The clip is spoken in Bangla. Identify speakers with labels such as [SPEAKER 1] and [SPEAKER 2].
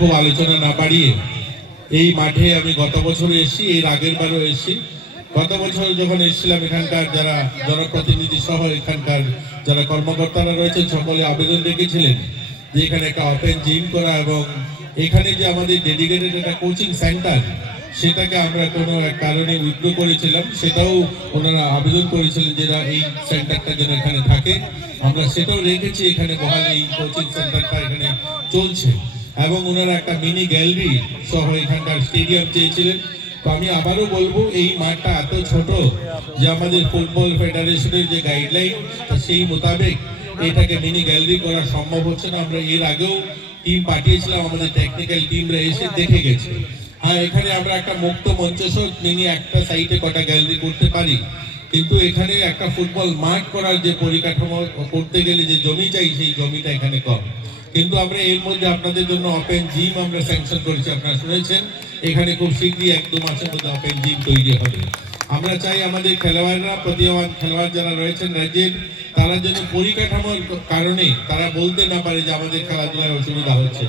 [SPEAKER 1] খুব আলোচনা না বাড়িয়ে এই মাঠে আমি গত বছর এসেছি, এর আগের বারও এসেছি। গত বছর যখন এসেছিলাম এখানকার যারা জনপ্রতিনিধি সহ এখানকার যারা কর্মকর্তারা রয়েছেন, সকলে আবেদন রেখেছিলেন যে এখানে একটা ওপেন জিম করা এবং এখানে যে আমাদের ডেডিকেটেড একটা কোচিং সেন্টার, সেটাকে আমরা কোনো এক কারণে উইথড্র করেছিলাম, সেটাও ওনারা আবেদন করেছিলেন যে এই সেন্টারটা যেন এখানে থাকে। আমরা সেটাও রেখেছি, এখানে বহাল এই কোচিং সেন্টারটা এখানে চলছে। এবং ওনারা একটা মিনি গ্যালারি সহ এখানকার স্টেডিয়াম চেয়েছিলেন। তো আমি আবারও বলব, এই মাঠটা এত ছোট যে আমাদের ফুটবল ফেডারেশনের যে গাইডলাইন সেই মোতাবেক এটাকে মিনি গ্যালারি করা সম্ভব হচ্ছে না। আমরা এর আগেও টিম পাঠিয়েছিলাম, আমাদের টেকনিক্যাল টিমরা এসে দেখে গেছে। হ্যাঁ এখানে আমরা একটা মুক্ত মঞ্চ মিনি একটা সাইডে কটা গ্যালারি করতে পারি। কিন্তু এখানে একটা ফুটবল মাঠ করার যে পরিকাঠামো করতে গেলে যে জমি চাই সেই জমিটা এখানে কম। কিন্তু আমরা এর মধ্যে আপনাদের জন্য ওপেন জিম আমরা স্যাংশন করেছি, আপনারা শুনেছেন। এখানে খুব শীঘ্রই এক দু মাসের মধ্যে ওপেন জিম তৈরি হবে। আমরা চাই আমাদের খেলোয়াড়রা, প্রতিভাবান খেলোয়াড় যারা রয়েছেন, রাজ্যের, তারা যেন পরিকাঠামোর কারণে তারা বলতে না পারে যে আমাদের খেলাধুলায় অসুবিধা হচ্ছে।